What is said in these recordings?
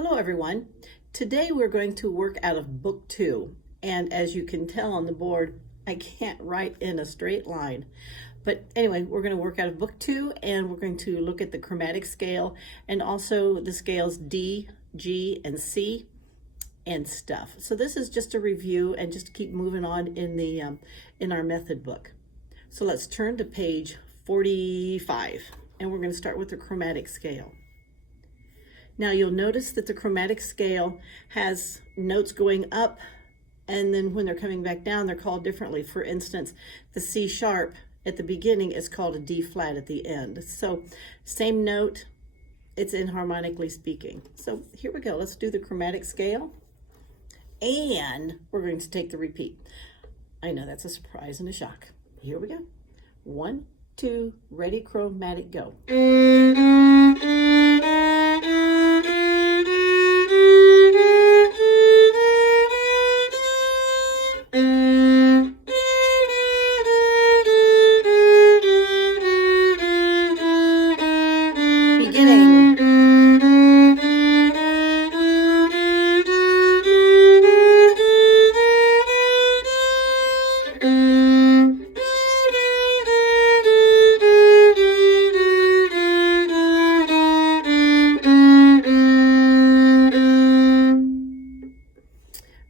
Hello everyone. Today we're going to work out of book 2, and as you can tell on the board I can't write in a straight line, but anyway, we're going to work out of book 2 and we're going to look at the chromatic scale and also the scales D, G, and C and stuff. So this is just a review and just keep moving on in our method book. So let's turn to page 45 and we're going to start with the chromatic scale. Now you'll notice that the chromatic scale has notes going up, and then when they're coming back down, they're called differently. For instance, the C sharp at the beginning is called a D flat at the end. So same note, it's inharmonically speaking. So here we go, let's do the chromatic scale. And we're going to take the repeat. I know that's a surprise and a shock. Here we go. 1, 2, ready, chromatic, go.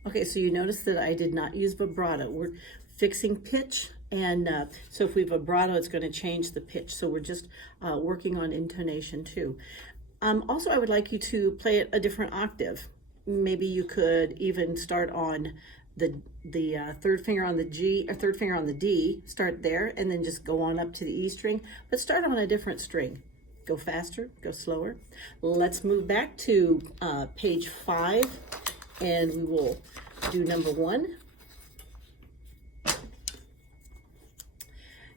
Okay, so you notice that I did not use vibrato. We're fixing pitch, and so if we vibrato, it's going to change the pitch. So we're just working on intonation too. Also, I would like you to play it a different octave. Maybe you could even start on the third finger on the G, or third finger on the D, start there, and then just go on up to the E string, but start on a different string. Go faster, go slower. Let's move back to page 5. And we will do number 1.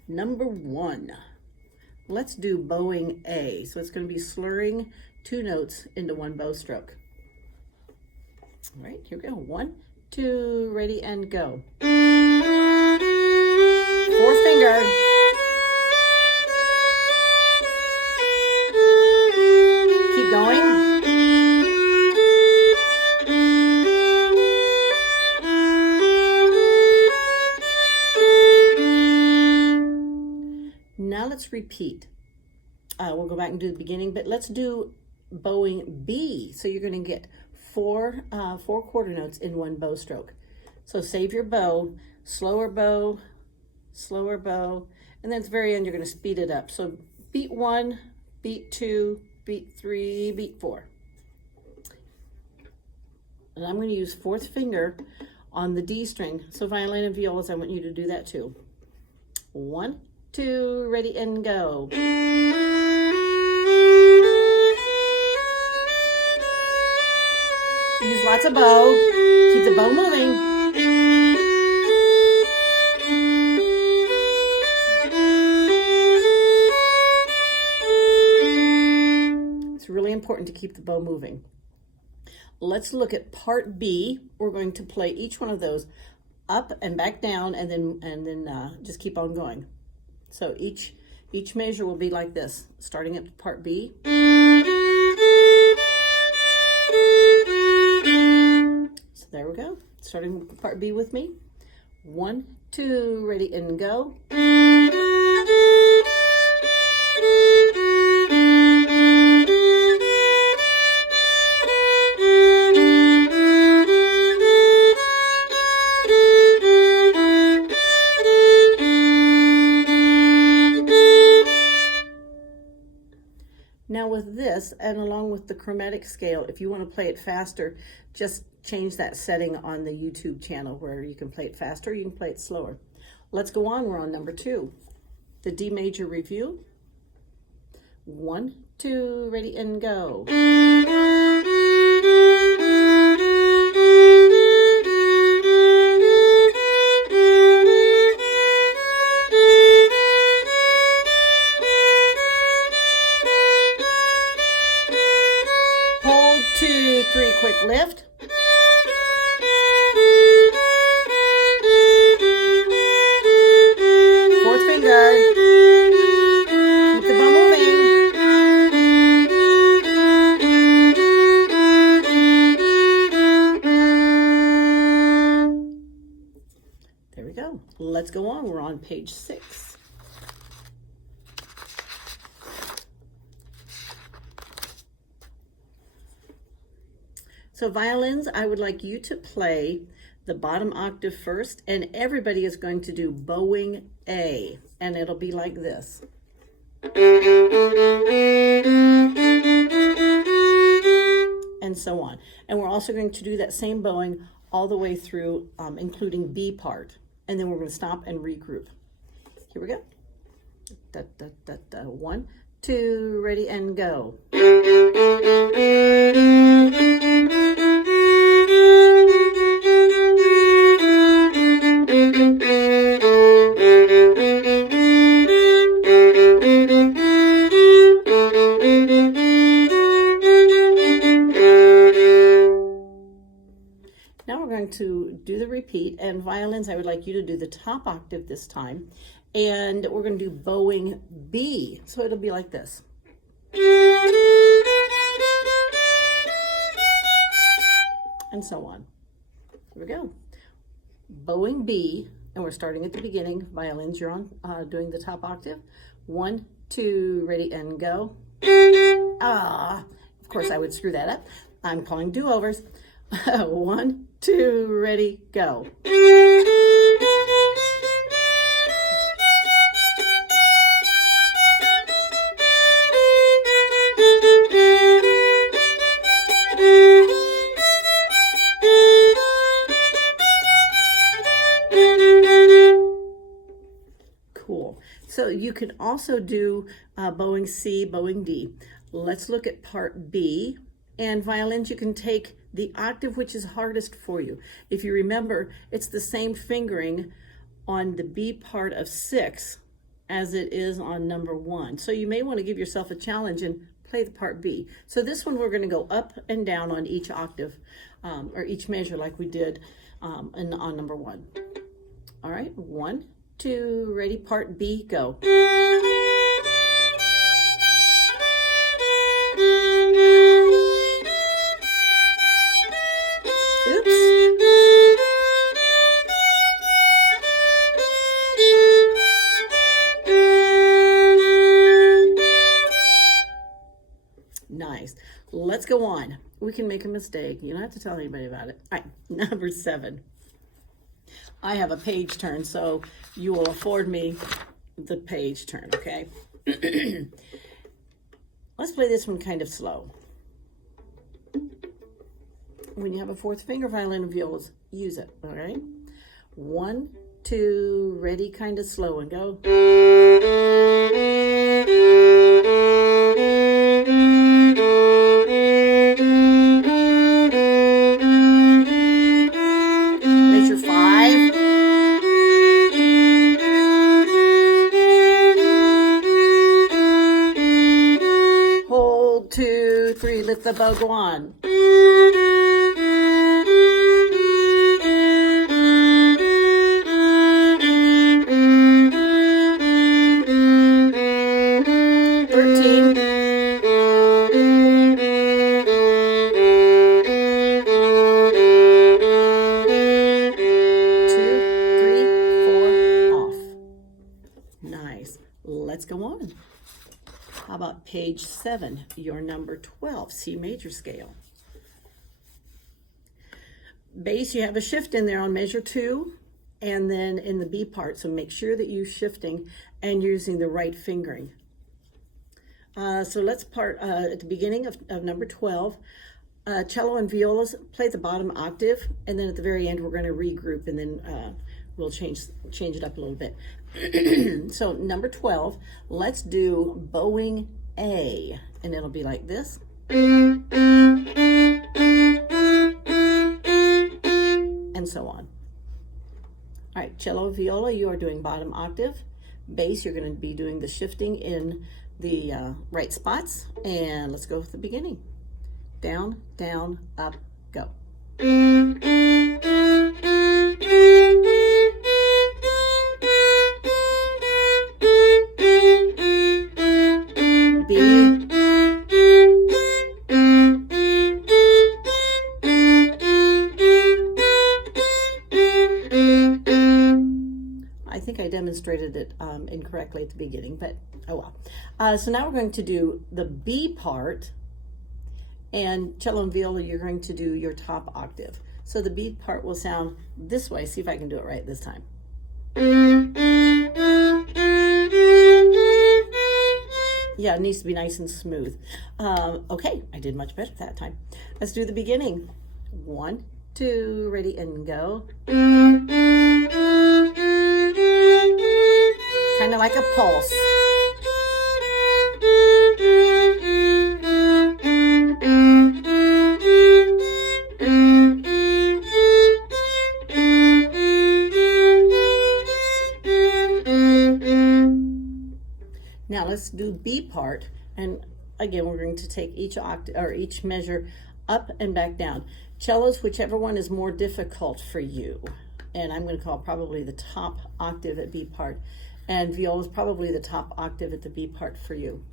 Number 1, let's do bowing A. So it's going to be slurring 2 notes into 1 bow stroke. All right, here we go. 1, 2, ready, and go. 4th finger. Keep going. Now let's repeat. We'll go back and do the beginning, but let's do bowing B. So you're going to get 4 quarter notes in 1 bow stroke. So save your bow, slower bow, and then at the very end you're going to speed it up. So beat 1, beat 2, beat 3, beat 4. And I'm going to use 4th finger on the D string. So violin and violas, I want you to do that too. 1, 2, ready, and go. Use lots of bow. Keep the bow moving. It's really important to keep the bow moving. Let's look at part B. We're going to play each one of those up and back down, and then just keep on going. So each measure will be like this, starting at part B. So there we go. Starting with part B with me. 1, 2, ready, and go. Now with this, and along with the chromatic scale, if you want to play it faster, just change that setting on the YouTube channel where you can play it faster, you can play it slower. Let's go on, we're on number 2. The D major review. 1, 2, ready, and go. Hold, 2, 3, quick lift. Keep the bow moving. let's go on. We're on page 6. So violins, I would like you to play the bottom octave first, and everybody is going to do bowing A, and it'll be like this. And so on. And we're also going to do that same bowing all the way through, including B part. And then we're going to stop and regroup. Here we go. Da, da, da, da. 1, 2, ready, and go. To do the repeat, and violins, I would like you to do the top octave this time, and we're going to do bowing B, so it'll be like this. And so on. Here we go. Bowing B, and we're starting at the beginning. Violins, you're on doing the top octave. 1, 2, ready, and go. Of course I would screw that up. I'm calling do-overs. 1, 2, ready, go. Cool. So you can also do bowing C, bowing D. Let's look at part B. And violins, you can take the octave which is hardest for you. If you remember, it's the same fingering on the B part of 6 as it is on number 1. So you may want to give yourself a challenge and play the part B. So this one we're going to go up and down on each octave, or each measure like we did on number 1. All right, 1, 2, ready, part B, go. Nice. Let's go on. We can make a mistake. You don't have to tell anybody about it. All right, number 7. I have a page turn, so you will afford me the page turn, okay? Let's play this one kind of slow. When you have a 4th finger violin and violas, use it, all right? 1, 2, ready, kind of slow, and go. Measure 5. Hold 2, 3, let the bow go on. 13. 2, 3, 4, off. Nice. Let's go on. How about page 7, your number 12, C major scale. Bass, you have a shift in there on measure 2, and then in the B part, so make sure that you're shifting and using the right fingering. So let's part at the beginning of number 12. Cello and violas, play the bottom octave, and then at the very end we're going to regroup, and then we'll change it up a little bit. So number 12, let's do bowing A, and it'll be like this. And so on. All right, cello, viola, you are doing bottom octave. Bass, you're going to be doing the shifting in the right spots. And let's go with the beginning. Down, down, up, go. B. I I demonstrated it incorrectly at the beginning, but oh well. So now we're going to do the B part, and cello and viola, you're going to do your top octave. So the B part will sound this way. See if I can do it right this time. Yeah, it needs to be nice and smooth. Okay, I did much better that time. Let's do the beginning. 1, 2, ready, and go. Kind of like a pulse. Now let's do B part, and again we're going to take each octave or each measure up and back down. Cellos, whichever one is more difficult for you, and I'm going to call probably the top octave at B part, and viola is probably the top octave at the B part for you.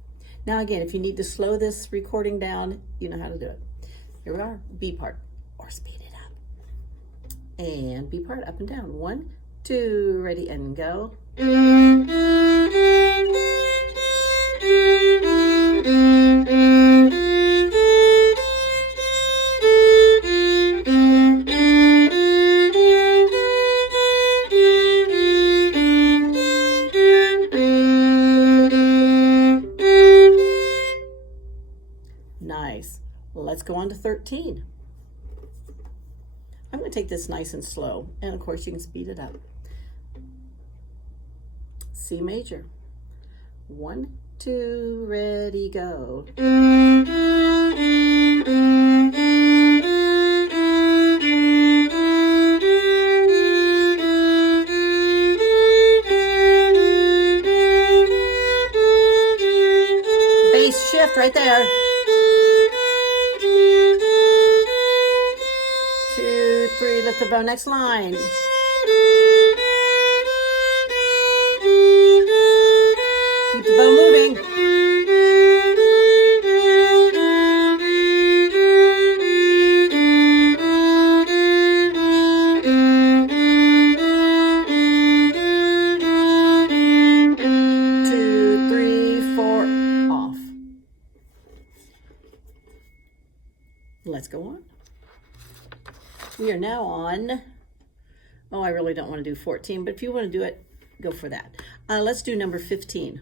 Now again, if you need to slow this recording down, you know how to do it. Here we are, B part, or speed it up. And B part, up and down. 1, 2, ready, and go. Nice. Let's go on to 13. I'm going to take this nice and slow, and of course you can speed it up. C major. 1, 2, ready, go. Bass shift right there. 2, 3, lift the bow, next line. Keep the bow moving. Let's go on. We are now on, oh, I really don't want to do 14, but if you want to do it, go for that. Let's do number 15.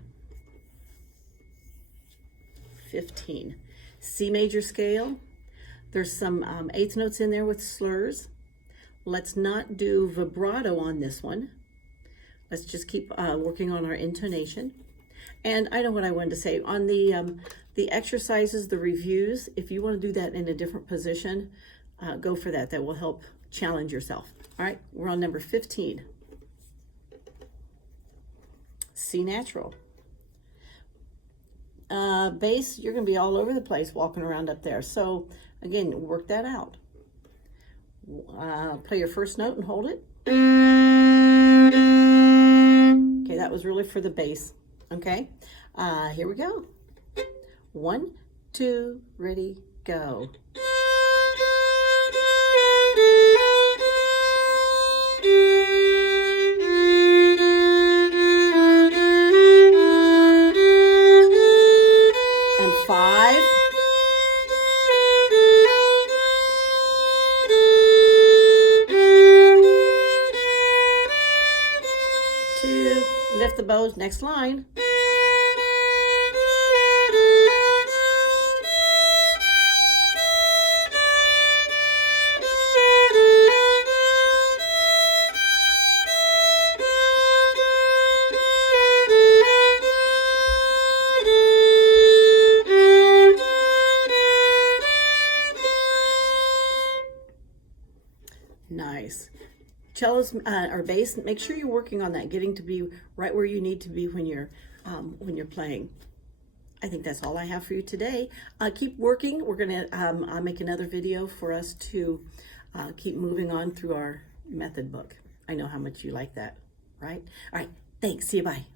15. C major scale. There's some eighth notes in there with slurs. Let's not do vibrato on this one. Let's just keep working on our intonation. And I know what I wanted to say. On the exercises, the reviews, if you want to do that in a different position, go for that. That will help challenge yourself. All right, we're on number 15. C natural. Bass, you're going to be all over the place walking around up there. So, again, work that out. Play your first note and hold it. Okay, that was really for the bass. Okay, here we go. 1, 2, ready, go. And 5. Lift the bows, next line. Nice. Cellos or bass, make sure you're working on that, getting to be right where you need to be when you're playing. I think that's all I have for you today. Keep working. We're gonna I'll make another video for us to keep moving on through our method book. I know how much you like that, right? All right, thanks. See you. Bye.